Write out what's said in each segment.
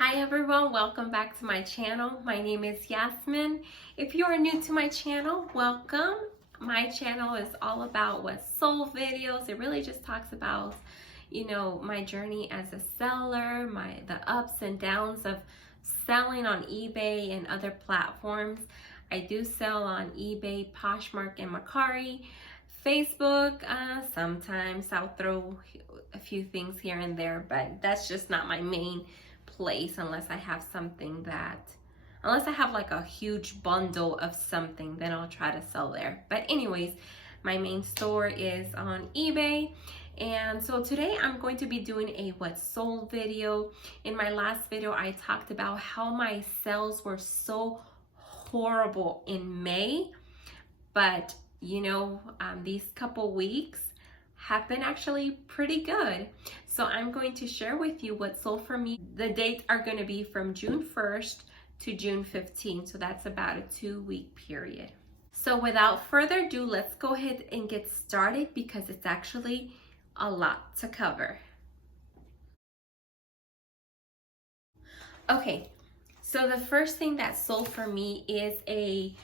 Hi everyone, welcome back to my channel. My name is Yasmin. If you are new to my channel, welcome. My channel is all about sold videos. It really just talks about, my journey as a seller, the ups and downs of selling on eBay and other platforms. I do sell on eBay, Poshmark, and Mercari. Facebook, sometimes I'll throw a few things here and there, but that's just not my main place unless I have like a huge bundle of something, then I'll try to sell there. But anyways, my main store is on eBay. And so today I'm going to be doing a what's sold video. In my last video, I talked about how my sales were so horrible in May, but these couple weeks have been actually pretty good. So I'm going to share with you what sold for me. The dates are going to be from June 1st to June 15th. So that's about a 2-week period. So without further ado, let's go ahead and get started because it's actually a lot to cover. Okay, so the first thing that sold for me is and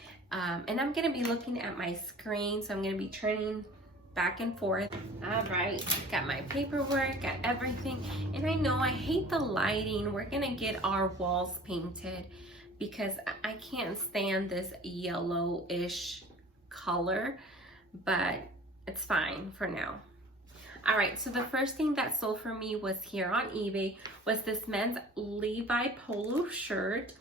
I'm going to be looking at my screen. So I'm going to be turning back and forth. All right, got my paperwork, got everything. And I know I hate the lighting. We're gonna get our walls painted because I can't stand this yellowish color, but it's fine for now. All right, so the first thing that sold for me was here on eBay was this men's Levi polo shirt.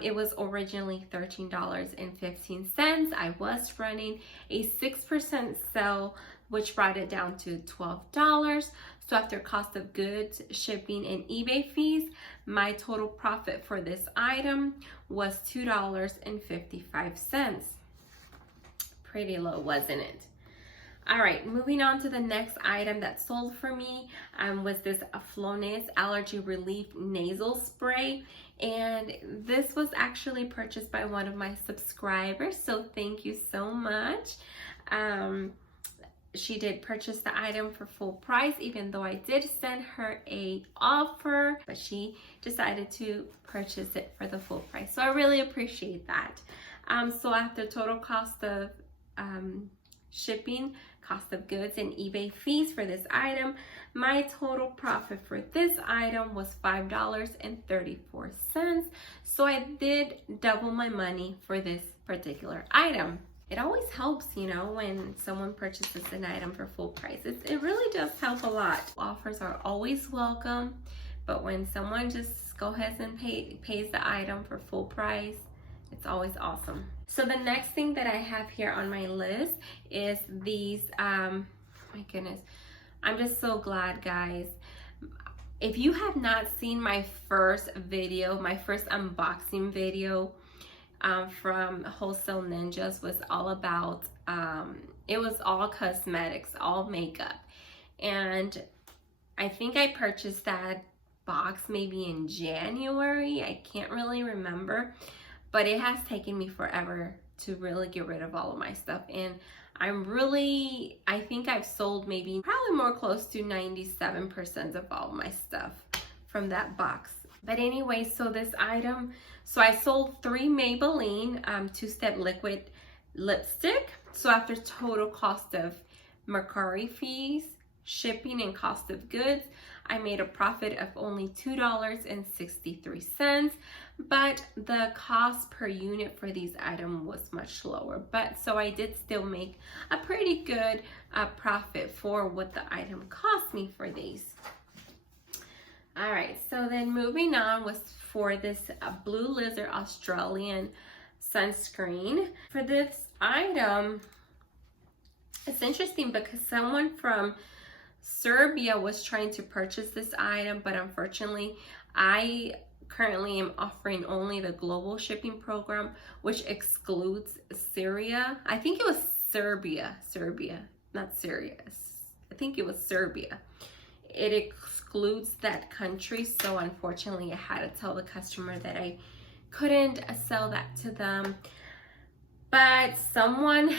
It was originally $13.15. I was running a 6% sale, which brought it down to $12. So after cost of goods, shipping, and eBay fees, my total profit for this item was $2.55. Pretty low, wasn't it? All right, moving on to the next item that sold for me was this Flonase Allergy Relief Nasal Spray. And this was actually purchased by one of my subscribers, so thank you so much. She did purchase the item for full price, even though I did send her a offer, but she decided to purchase it for the full price. So I really appreciate that. So after total cost of shipping, cost of goods, and eBay fees for this item, my total profit for this item was $5.34. So I did double my money for this particular item. It always helps, when someone purchases an item for full price. It really does help a lot. Offers are always welcome, but when someone just goes ahead and pays the item for full price, it's always awesome. So the next thing that I have here on my list is these, my goodness, I'm just so glad, guys. If you have not seen my first video, my first unboxing video from Wholesale Ninjas was all about, it was all cosmetics, all makeup. And I think I purchased that box maybe in January. I can't really remember. But it has taken me forever to really get rid of all of my stuff. And I think I've sold probably more close to 97% of all of my stuff from that box. But anyway, so this item, so I sold 3 Maybelline 2-step liquid lipstick. So after total cost of Mercari fees, shipping, and cost of goods, I made a profit of only $2.63, but the cost per unit for these items was much lower. But so I did still make a pretty good profit for what the item cost me for these. All right, so then moving on was for this Blue Lizard Australian sunscreen. For this item, it's interesting because someone from Serbia was trying to purchase this item, but unfortunately I currently am offering only the global shipping program, which excludes Syria. I think it was Serbia, not Syria. I think it was Serbia. It excludes that country, so unfortunately I had to tell the customer that I couldn't sell that to them. But someone,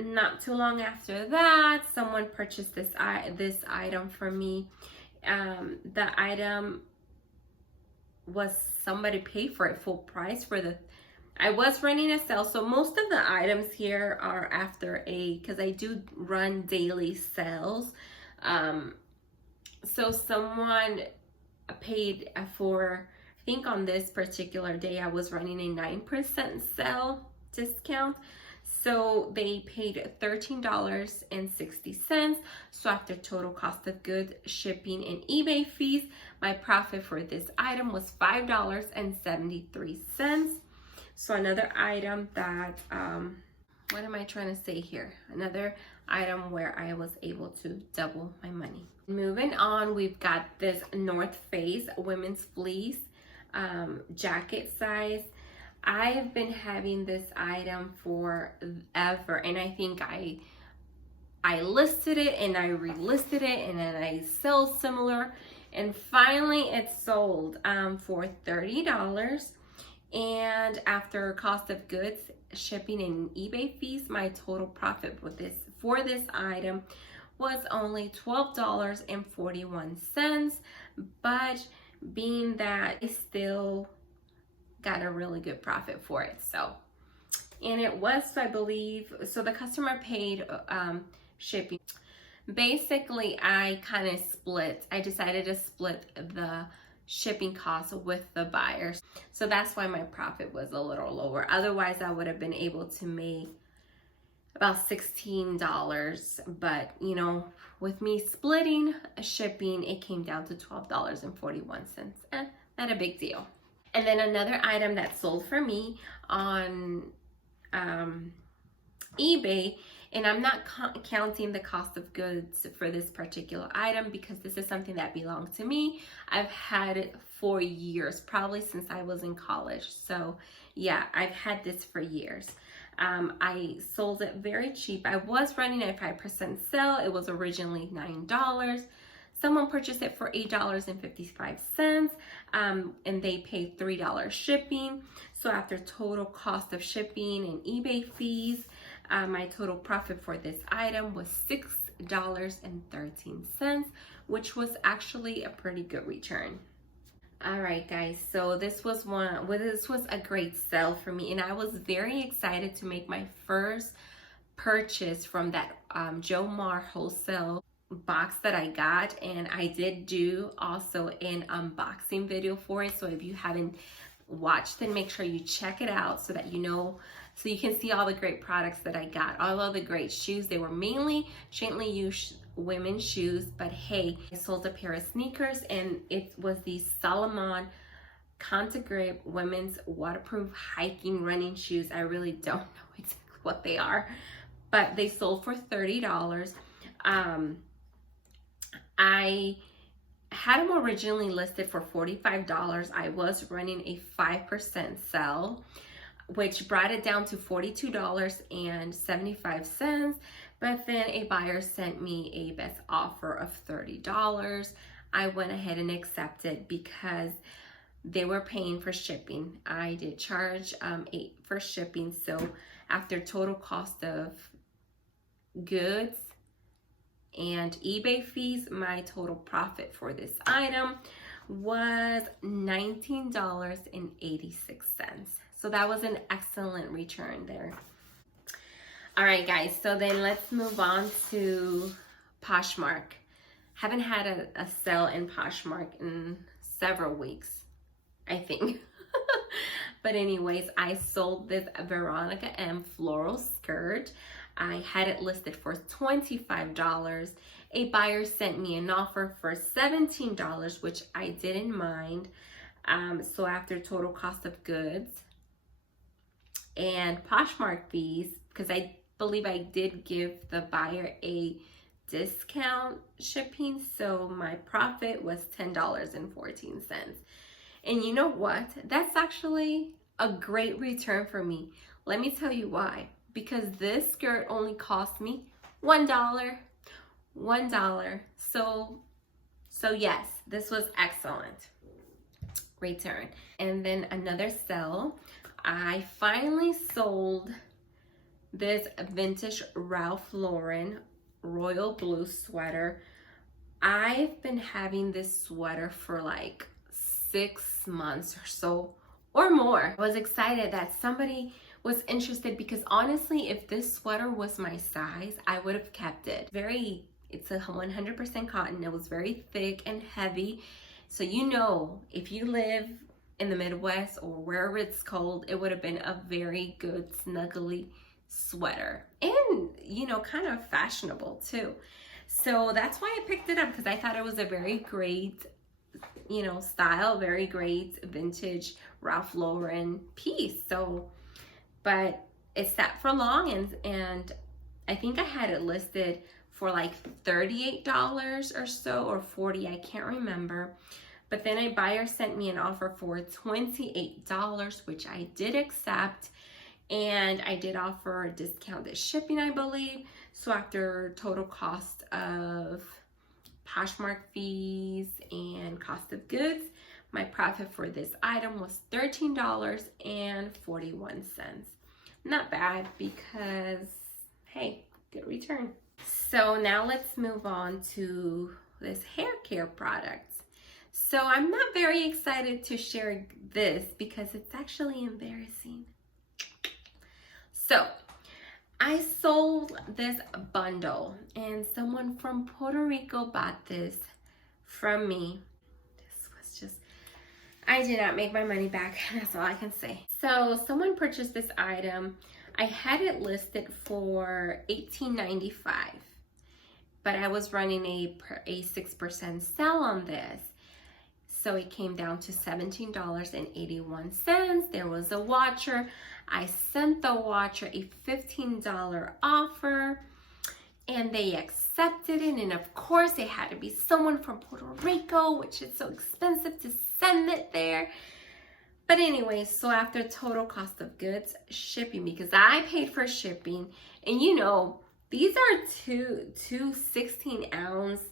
not too long after that, someone purchased this item for me. The item was somebody pay for it full price for the, I was running a sale. So most of the items here are after because I do run daily sales. So someone paid for, I think on this particular day, I was running a 9% sale discount. So they paid $13.60. So after total cost of goods, shipping, and eBay fees, my profit for this item was $5.73. So another item that, what am I trying to say here? Another item where I was able to double my money. Moving on, we've got this North Face women's fleece jacket size. I have been having this item forever, and I think I listed it and I relisted it, and then I sell similar, and finally it sold for $30. And after cost of goods, shipping, and eBay fees, my total profit for this item was only $12.41. But being that I still got a really good profit for it. So, and it was, I believe, so the customer paid shipping. Basically, I decided to split the shipping costs with the buyers. So that's why my profit was a little lower. Otherwise, I would have been able to make about $16. But, you know, with me splitting shipping, it came down to $12.41. Not a big deal. And then another item that sold for me on eBay, and I'm not counting the cost of goods for this particular item because this is something that belonged to me. I've had it for years, probably since I was in college. So yeah, I've had this for years. I sold it very cheap. I was running a 5% sale. It was originally $9. Someone purchased it for $8.55, and they paid $3 shipping. So after total cost of shipping and eBay fees, my total profit for this item was $6.13, which was actually a pretty good return. All right, guys, so this was a great sale for me, and I was very excited to make my first purchase from that Joe Mar wholesale box that I got. And I did do also an unboxing video for it, so if you haven't watched it, make sure you check it out so that you know, so you can see all the great products that I got, all of the great shoes. They were mainly gently used women's shoes, but hey, I sold a pair of sneakers, and it was the Salomon Conta Grip women's waterproof hiking running shoes. I really don't know exactly what they are, but they sold for $30. I had them originally listed for $45. I was running a 5% sale, which brought it down to $42.75. But then a buyer sent me a best offer of $30. I went ahead and accepted because they were paying for shipping. I did charge $8 for shipping. So after total cost of goods and eBay fees, my total profit for this item was $19.86. So that was an excellent return there. All right, guys, so then let's move on to Poshmark. Haven't had a sale in Poshmark in several weeks, I think. But anyways, I sold this Veronica M floral skirt. I had it listed for $25. A buyer sent me an offer for $17, which I didn't mind. So after total cost of goods and Poshmark fees, because I believe I did give the buyer a discount shipping, so my profit was $10.14. And you know what? That's actually a great return for me. Let me tell you why. Because this skirt only cost me $1. So yes, this was excellent return. And then another sale, I finally sold this vintage Ralph Lauren royal blue sweater. I've been having this sweater for like 6 months or so or more. I was excited that somebody was interested because honestly, if this sweater was my size, I would have kept it. It's a 100% cotton. It was very thick and heavy. So you know, if you live in the Midwest or wherever it's cold, it would have been a very good snuggly sweater. And, you know, kind of fashionable too. So that's why I picked it up, because I thought it was a very great, you know, style, very great vintage Ralph Lauren piece. So, but it sat for long, and I think I had it listed for like $38 or so, or $40, I can't remember. But then a buyer sent me an offer for $28, which I did accept. And I did offer discounted shipping, I believe. So after total cost of Poshmark fees and cost of goods, my profit for this item was $13.41. Not bad, because, hey, good return. So now let's move on to this hair care product. So I'm not very excited to share this because it's actually embarrassing. So I sold this bundle, and someone from Puerto Rico bought this from me. This was just, I did not make my money back. That's all I can say. So someone purchased this item. I had it listed for $18.95, but I was running a 6% sale on this. So it came down to $17.81. There was a watcher. I sent the watcher a $15 offer, and they accepted it. And of course, it had to be someone from Puerto Rico, which is so expensive to send it there. But anyway, so after total cost of goods, shipping, because I paid for shipping, and you know, these are two 16-ounce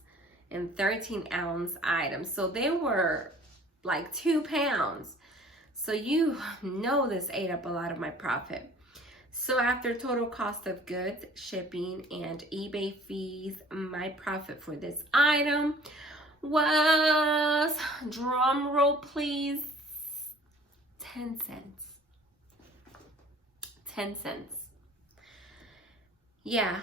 and 13-ounce items. So they were like 2 pounds. So you know this ate up a lot of my profit. So after total cost of goods, shipping, and eBay fees, my profit for this item was, drum roll please, 10 cents. 10 cents. Yeah.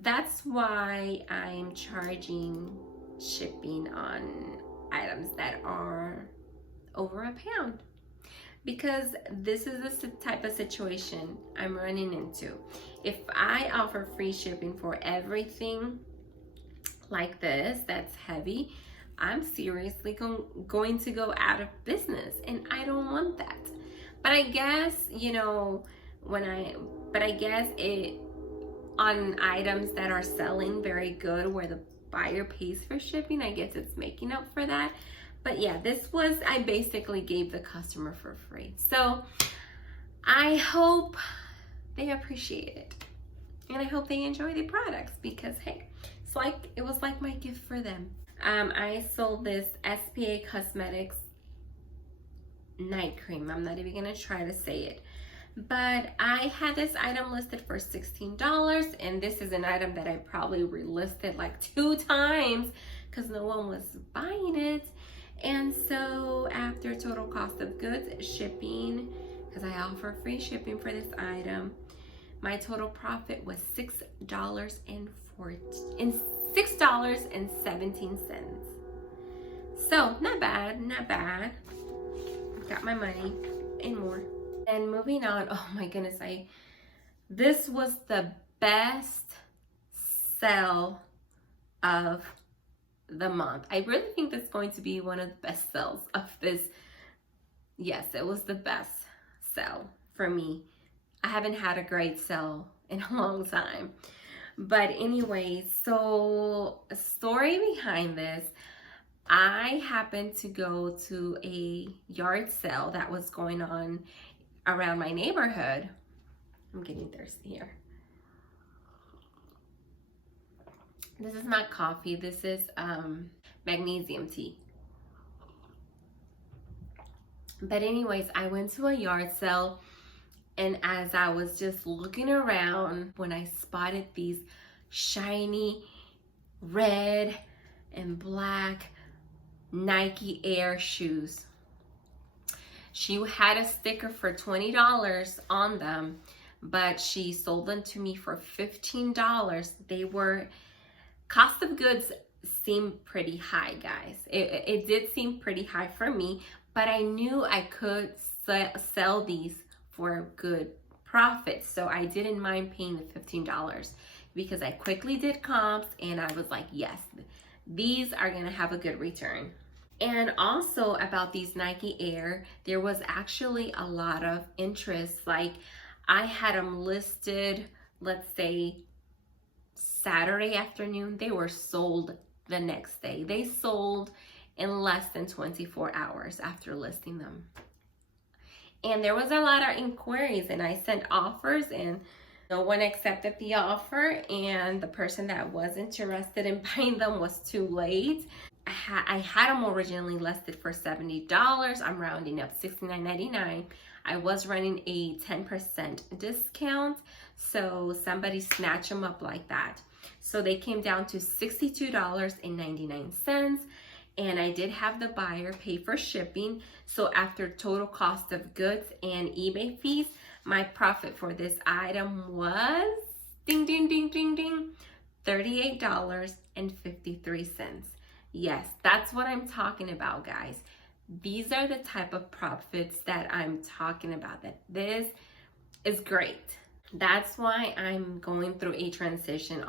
That's why I'm charging shipping on items that are over a pound, because this is the type of situation I'm running into. If I offer free shipping for everything like this that's heavy, I'm seriously going to go out of business, and I don't want that. But I guess, you know, I guess it, on items that are selling very good where the buyer pays for shipping, I guess it's making up for that. But yeah, this was, I basically gave the customer for free. So I hope they appreciate it, and I hope they enjoy the products, because hey, it was like my gift for them. I sold this SPA Cosmetics night cream. I'm not even gonna try to say it. But I had this item listed for $16, and this is an item that I probably relisted like 2 times because no one was buying it. And so after total cost of goods, shipping, because I offer free shipping for this item, my total profit was $6.17. So not bad, not bad. Got my money and more. And moving on, oh my goodness, this was the best sale of the month. I really think that's going to be one of the best sales of this. Yes, it was the best sale for me. I haven't had a great sale in a long time. But anyway, so a story behind this, I happened to go to a yard sale that was going on around my neighborhood. I'm getting thirsty here. This is not coffee. This is magnesium tea. But anyways, I went to a yard sale, and as I was just looking around, when I spotted these shiny red and black Nike Air shoes. She had a sticker for $20 on them, but she sold them to me for $15. They were, cost of goods seemed pretty high, guys. It did seem pretty high for me, but I knew I could sell these for a good profit. So I didn't mind paying the $15 because I quickly did comps and I was like, yes, these are gonna have a good return. And also about these Nike Air, there was actually a lot of interest. Like I had them listed, let's say Saturday afternoon, they were sold the next day. They sold in less than 24 hours after listing them. And there was a lot of inquiries and I sent offers and no one accepted the offer, and the person that was interested in buying them was too late. I had them originally listed for $70. I'm rounding up $69.99. I was running a 10% discount, so somebody snatched them up like that. So they came down to $62.99, and I did have the buyer pay for shipping. So after total cost of goods and eBay fees, my profit for this item was, ding, ding, ding, ding, ding, $38.53. Yes, that's what I'm talking about, guys. These are the type of profits that I'm talking about, that this is great. That's why I'm going through a transition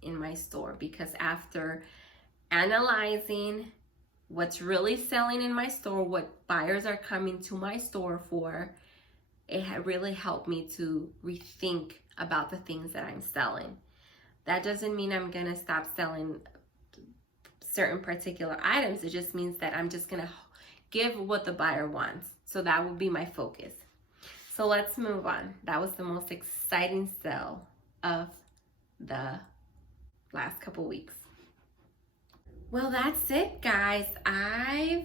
in my store, because after analyzing what's really selling in my store, what buyers are coming to my store for, it really helped me to rethink about the things that I'm selling. That doesn't mean I'm gonna stop selling certain particular items. It just means that I'm just gonna give what the buyer wants. So that will be my focus. So let's move on. That was the most exciting sale of the last couple weeks. Well, that's it, guys. I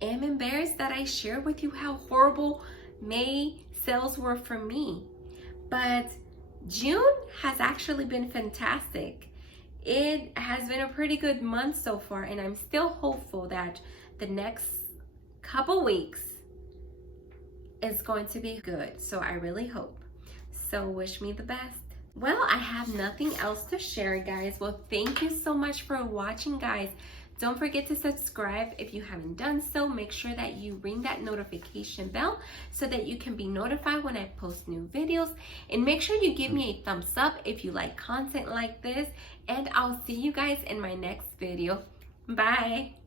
am embarrassed that I shared with you how horrible May sales were for me, but June has actually been fantastic. It has been a pretty good month so far, and I'm still hopeful that the next couple weeks is going to be good. So I really hope. So wish me the best. Well, I have nothing else to share, guys. Well, thank you so much for watching, guys. Don't forget to subscribe if you haven't done so. Make sure that you ring that notification bell so that you can be notified when I post new videos. And make sure you give me a thumbs up if you like content like this. And I'll see you guys in my next video. Bye.